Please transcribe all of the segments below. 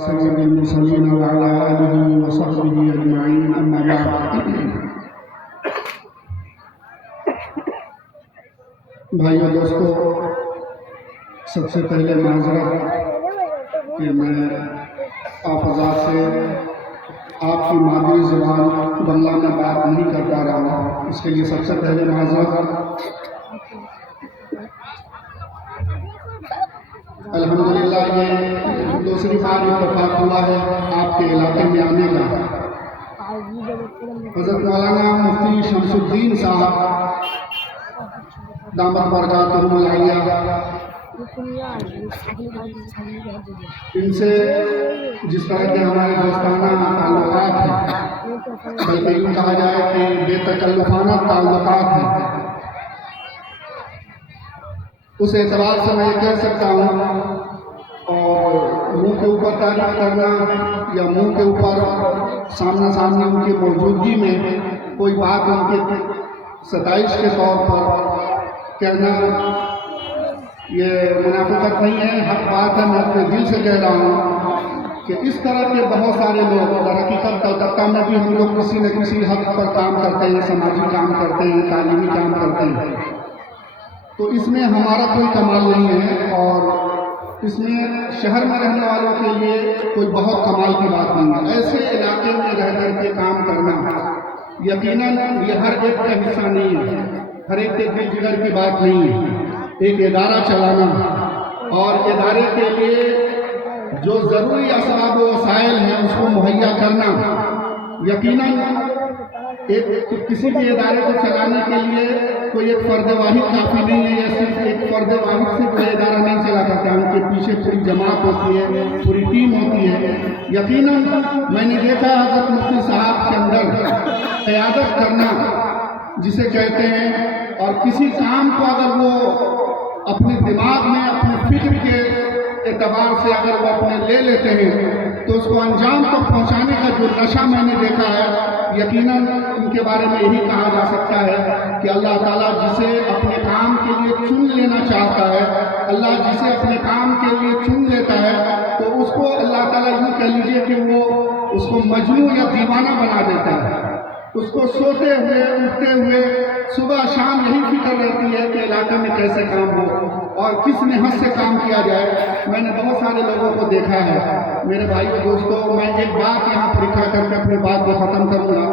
سيد المرسلين وعلى آله وصحبه أجمعين أما بعد بھائیو دوستو، سب سے پہلے معذرت کہ میں آپ حضرات سے آپ کی مادری زبان بنگلہ میں بات نہیں کر پا رہا ہوں، اس کے لیے سب سے پہلے معذرت۔ الحمدللہ یہ دوسری بار اتفاق ہوا ہے آپ کے علاقے میں آنے کا۔ حضرت مولانا مفتی شمس الدین صاحب دامت برکاتہم العالیہ، ان سے جس طرح کے ہمارے دوستانہ تعلقات ہیں، بلکہ یوں کہا جائے کہ بے تکلفانہ تعلقات ہیں، اس اعتبار سے میں یہ کہہ سکتا ہوں، اور منہ کے اوپر تعریف کرنا یا منہ کے اوپر سامنے ان کی موجودگی میں کوئی بات ان کے ستائش کے طور پر کہنا یہ منافقت نہیں ہے، حق بات ہے۔ میں اپنے دل سے کہہ رہا ہوں کہ اس طرح کے بہت سارے لوگ، در حقیقت کلکتہ میں بھی ہم لوگ کسی نہ کسی حد پر کام کرتے ہیں، سماجی کام کرتے ہیں، تعلیمی کام کرتے ہیں، تو اس میں ہمارا کوئی کمال نہیں ہے، اور اس میں شہر میں رہنے والوں کے لیے کوئی بہت کمال کی بات نہیں ہے۔ ایسے علاقے میں رہ کر کے کام کرنا یقیناً یہ ہر ایک کا حصہ نہیں ہے، ہر ایک کے دل جگر کی بات نہیں ہے۔ ایک ادارہ چلانا اور ادارے کے لیے جو ضروری اسباب و وسائل ہیں اس کو مہیا کرنا، یقیناً کسی بھی ادارے کو چلانے کے لیے کوئی ایک فرد واحد کافی نہیں ہے، یا صرف ایک فرد واحد سے کوئی ادارہ نہیں چلا کرتا، ان کے پیچھے پوری جماعت ہوتی ہے، پوری ٹیم ہوتی ہے۔ یقیناً میں نے دیکھا حضرت مفتی صاحب کے اندر قیادت کرنا جسے کہتے ہیں، اور کسی کام کو اگر وہ اپنے دماغ میں اپنے فکر کے اعتبار سے اگر وہ اپنے لے لیتے ہیں تو اس کو انجام تک پہنچانے کا جو نشہ میں نے دیکھا ہے، یقیناً ان کے بارے میں یہی کہا جا سکتا ہے کہ اللہ تعالیٰ جسے اپنے کام کے لیے چن لینا چاہتا ہے، اللہ جسے اپنے کام کے لیے چن لیتا ہے تو اس کو اللہ تعالیٰ یوں کہہ لیجیے کہ وہ اس کو مجنون یا دیوانہ بنا دیتا ہے۔ اس کو سوتے ہوئے اٹھتے ہوئے صبح شام یہی فکر رہتی ہے کہ علاقے میں کیسے کام ہو اور کس نحو سے کام کیا جائے۔ میں نے بہت سارے لوگوں کو دیکھا ہے۔ میرے بھائی دوستو، میں ایک بات یہاں پر لکھا کر کے اپنی بات کو ختم کروں گا۔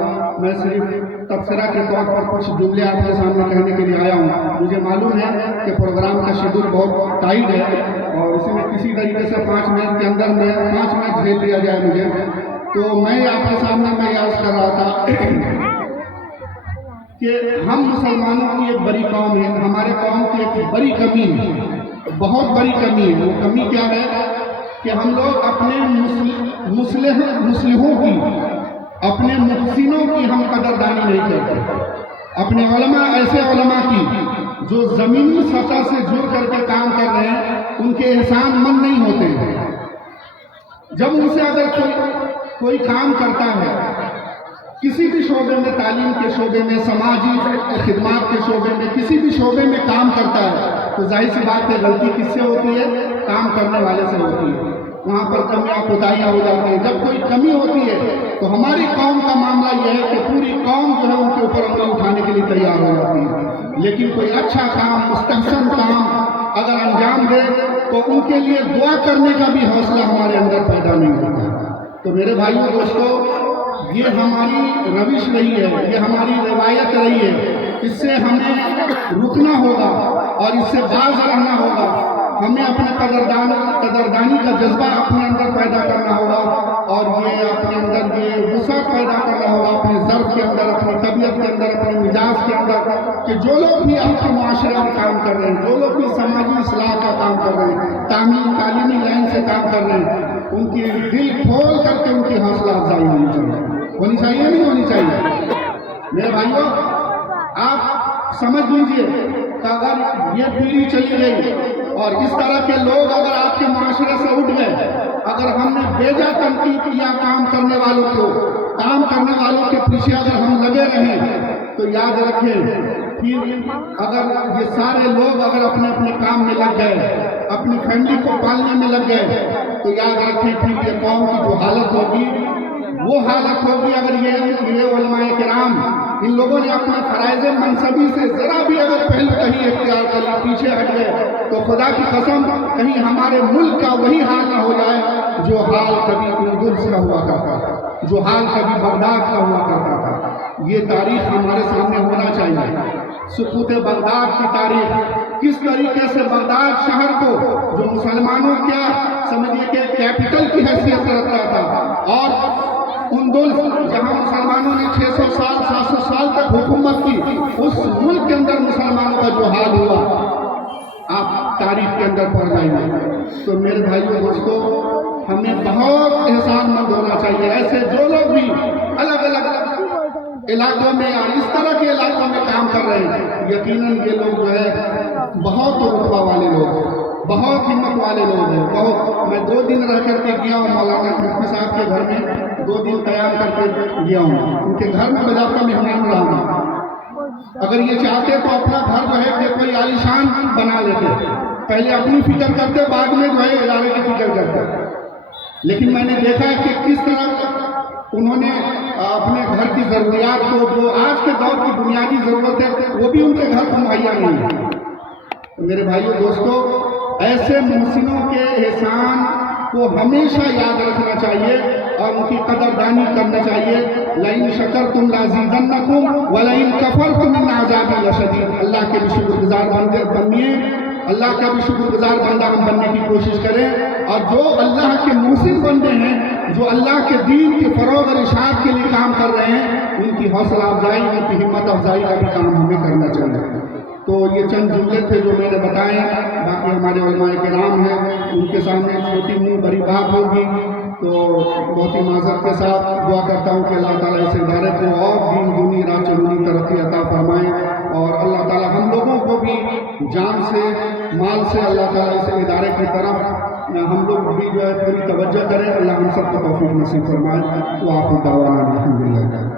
میں صرف تبصرہ کے طور پر کچھ جملے آپ کے سامنے کہنے کے لیے آیا ہوں۔ مجھے معلوم ہے کہ پروگرام کا شیڈول بہت ٹائٹ ہے، اور اس میں کسی طریقے سے 5 منٹ کے اندر میں 5 منٹ جھیل دیا جائے مجھے، تو میں آپ کے سامنے میں عرض کر رہا تھا کہ ہم مسلمانوں کی ایک بڑی قوم ہے، ہمارے قوم کی ایک بڑی کمی ہے، بہت بڑی کمی ہے۔ وہ کمی کیا ہے کہ ہم لوگ اپنے مصلحوں کی، اپنے محسنوں کی ہم قدردانی نہیں کرتے، اپنے علماء، ایسے علماء کی جو زمینی سطح سے جڑ کر کے کام کر رہے ہیں، ان کے احسان مند نہیں ہوتے ہیں۔ جب ان سے اگر کوئی کام کرتا ہے کسی بھی شعبے میں، تعلیم کے شعبے میں، سماجی خدمات کے شعبے میں، کسی بھی شعبے میں کام کرتا ہے، تو ظاہر سی بات ہے غلطی کس سے ہوتی ہے؟ کام کرنے والے سے ہوتی ہے۔ وہاں پر کمیاں کوتاہیاں ہو جاتی ہیں۔ جب کوئی کمی ہوتی ہے تو ہماری قوم کا معاملہ یہ ہے کہ پوری قوم جو ہے ان کے اوپر عمل اٹھانے کے لیے تیار ہو جاتی ہے، لیکن کوئی اچھا کام، مستحسن کام اگر انجام دے تو ان کے لیے دعا کرنے کا بھی حوصلہ ہمارے اندر پیدا نہیں ہوتا۔ تو میرے بھائیوں دوستو، یہ ہماری روش رہی ہے، یہ ہماری روایت رہی ہے، اس سے ہمیں رکنا ہوگا اور اس سے باز رہنا ہوگا۔ ہمیں اپنے قدردانی کا جذبہ اپنے اندر پیدا کرنا ہوگا، اور یہ اپنے اندر یہ غصہ پیدا کرنا ہوگا، اپنے ضرب کے اندر، اپنی طبیعت کے اندر، اپنے مزاج کے اندر، کہ جو لوگ بھی آپ کے معاشرے میں کام کر رہے ہیں، جو لوگ بھی سماجی اصلاح کا کام کر رہے ہیں، تعلیمی لائن سے کام کر رہے ہیں، ان کی دل کھول کر کے ان کی حوصلہ افزائی ہونی چاہیے، نہیں ہونی چاہیے۔ میرے بھائیوں، آپ سمجھ لیجئے کہ اگر یہ پیڑھی چلی گئی اور اس طرح کے لوگ اگر آپ کے معاشرے سے اٹھ گئے، اگر ہم نے بیجا تنقید کیا کام کرنے والوں کے پیچھے اگر ہم لگے رہیں، تو یاد رکھیں پھر اگر یہ سارے لوگ اگر اپنے اپنے کام میں لگ گئے، اپنی فیملی کو پالنے میں لگ گئے، تو تو یاد رکھیں کہ یہ قوم کی جو حالت ہوگی وہ حالت ہوگی اگر یہ علماء کرام ان لوگوں نے اپنا فرائض منصبی سے ذرا بھی اگر پہلو کہیں اختیار کر لیا، پیچھے ہٹ گئے، تو خدا کی قسم کہیں ہمارے ملک کا وہی حال نہ ہو جائے جو حال کبھی اردن کا ہوا کرتا تھا، جو حال کبھی بغداد کا ہوا کرتا تھا۔ یہ تاریخ ہمارے سامنے ہونا چاہیے، سقوط بغداد کی تاریخ، کس طریقے سے بغداد شہر کو جو مسلمانوں کیا سمجھیے کہ کیپٹل کی حیثیت رکھتا تھا، اور اندلس جہاں مسلمانوں نے 600 سال 700 سال تک حکومت کی، اس ملک کے اندر مسلمانوں کا جو حال ہوا آپ تاریخ کے اندر پڑھ جائیں۔ تو میرے بھائیوں دوستو، ہمیں بہت احسان مند ہونا چاہیے، ایسے جو لوگ بھی الگ الگ علاقوں میں اور اس طرح کے علاقوں میں کام کر رہے ہیں، یقیناً یہ لوگ جو ہے بہت رتبہ والے لوگ ہیں، بہت ہمت والے لوگ ہیں۔ بہت میں 2 دن رہ کر کے گیا ہوں مولانا مفتی صاحب کے گھر میں، 2 دن قیام کر کے گیا ہوں، ان کے گھر میں باضابطہ مہمان رہا ہوں۔ اگر یہ چاہتے تو اپنا گھر جو ہے کہ کوئی عالیشان بنا لیتے، پہلے اپنی فکر کرتے، بعد میں جو ہے ادارے کی فکر کرتے، لیکن میں نے دیکھا کہ کس طرح انہوں نے اپنے گھر کی ضروریات کو، جو آج کے دور کی بنیادی ضرورت ہے، وہ بھی ان کے گھر کو مہیا نہیں ہے۔ میرے بھائیو دوستو، ایسے محسنوں کے احسان کو ہمیشہ یاد رکھنا چاہیے اور ان کی قدردانی کرنا چاہیے۔ لَإِن شَكَرْتُمْ لَأَزِيدَنَّكُمْ وَلَئِن كَفَرْتُمْ إِنَّ عَذَابِي لَشَدِيدٌ۔ اللہ کے بھی شکر گزار بنیے، اللہ کا بھی شکر گزار بندہ ہم بننے کی کوشش کریں، اور جو اللہ کے محسن بندے ہیں، جو اللہ کے دین کے فروغ اور اشاعت کے لیے کام کر رہے ہیں، ان کی حوصلہ افزائی، ان کی ہمت افزائی کا بھی کام ہمیں کرنا چاہیے۔ تو یہ چند جملے تھے جو میں نے بتائے، باقی ہمارے علماء کرام ہیں، ان کے سامنے چھوٹی منہ بڑی بات ہوگی، تو بہت ہی معذرت کے ساتھ دعا کرتا ہوں کہ اللہ تعالیٰ اس ادارے کو اور دین دنی رات چگنی ترقی عطا فرمائیں، اور اللہ تعالیٰ ہم لوگوں کو بھی جان سے مال سے اللہ تعالیٰ اس ادارے کی طرف ہم لوگ بھی جو ہے پوری توجہ کریں۔ اللہ ہم سب کو توفیق نصیب فرمائے۔ وآخر دعوانا الحمدللہ۔